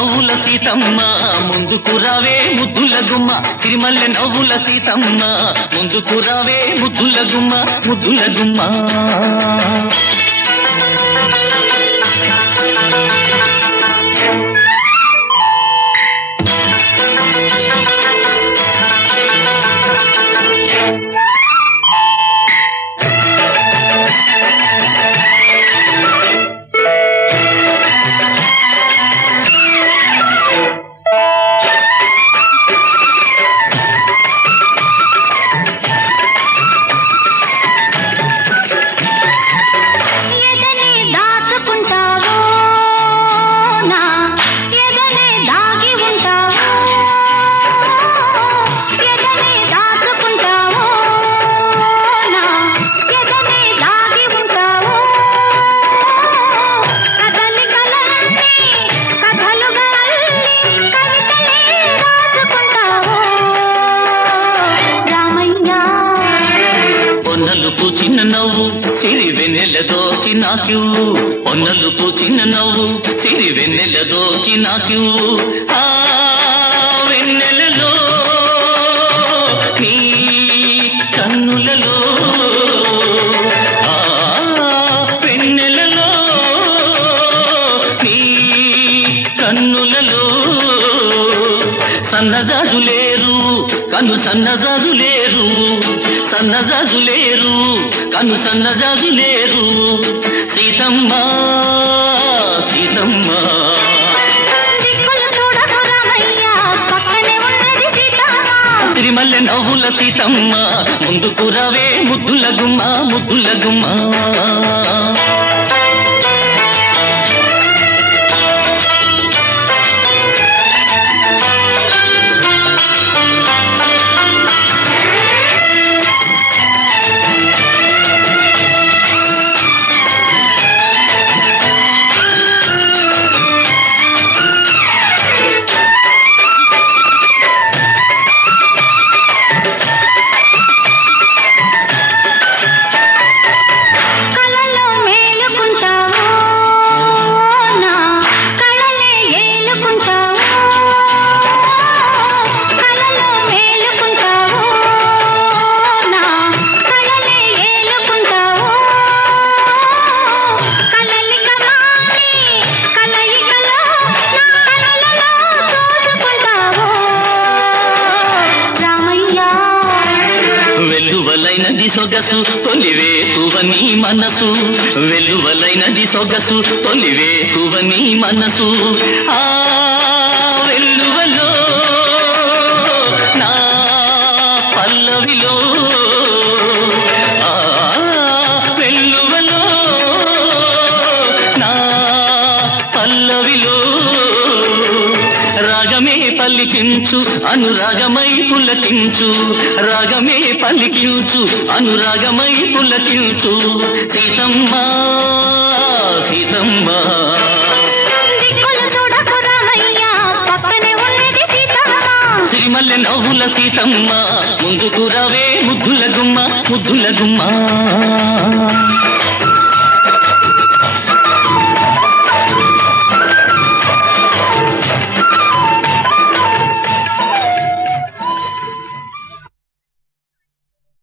నవ్వుల సీతమ్మ ముందుకు రావే ముద్దుల గుమ్మ సిరిమల్లె నవ్వుల సీతమ్మ ముందుకు రావే ముద్దుల గుమ్మ ముద్దుల గుమ్మ పొన్నలుపు చిన్న నవ్వు సిరి వెన్నెల దోచి నాక్యూ పొన్నలుపు చిన్న నవ్వు సిరి వెన్నెల దోచి నాక్యూ ఆ వెన్నెలలో నీ కన్నులలో ఆ వెన్నెలలో నీ కన్నులలో సన్నజాజులేరు కన్ను సన్నజాజులేరు సన్నజాజులేరు కన్ను సన్నజాజులేరు సీతమ్మ సీతమ్మ సిరిమల్లె నవ్వుల సీతమ్మ ముందుకు రావే ముద్దుల గుమ్మ ముద్దుల గుమ్మ వెల్లువలైనది సొగసు తొలివేకువని మనసు వెల్లువలైనది సొగసు తొలివేకువని మనసు ఆ వెల్లువలో నా పల్లవిలో ఆ వెల్లువలో నా పల్లవిలో రాగమే పలికించు అనురాగమై పులకించు రాగమే పలికించు అనురాగమై పులకించు సీతమ్మ సీతమ్మ సిరిమల్లె నవ్వుల సీతమ్మ ముందుకు రావే ముద్దుల గుమ్మ ముద్దుల గుమ్మ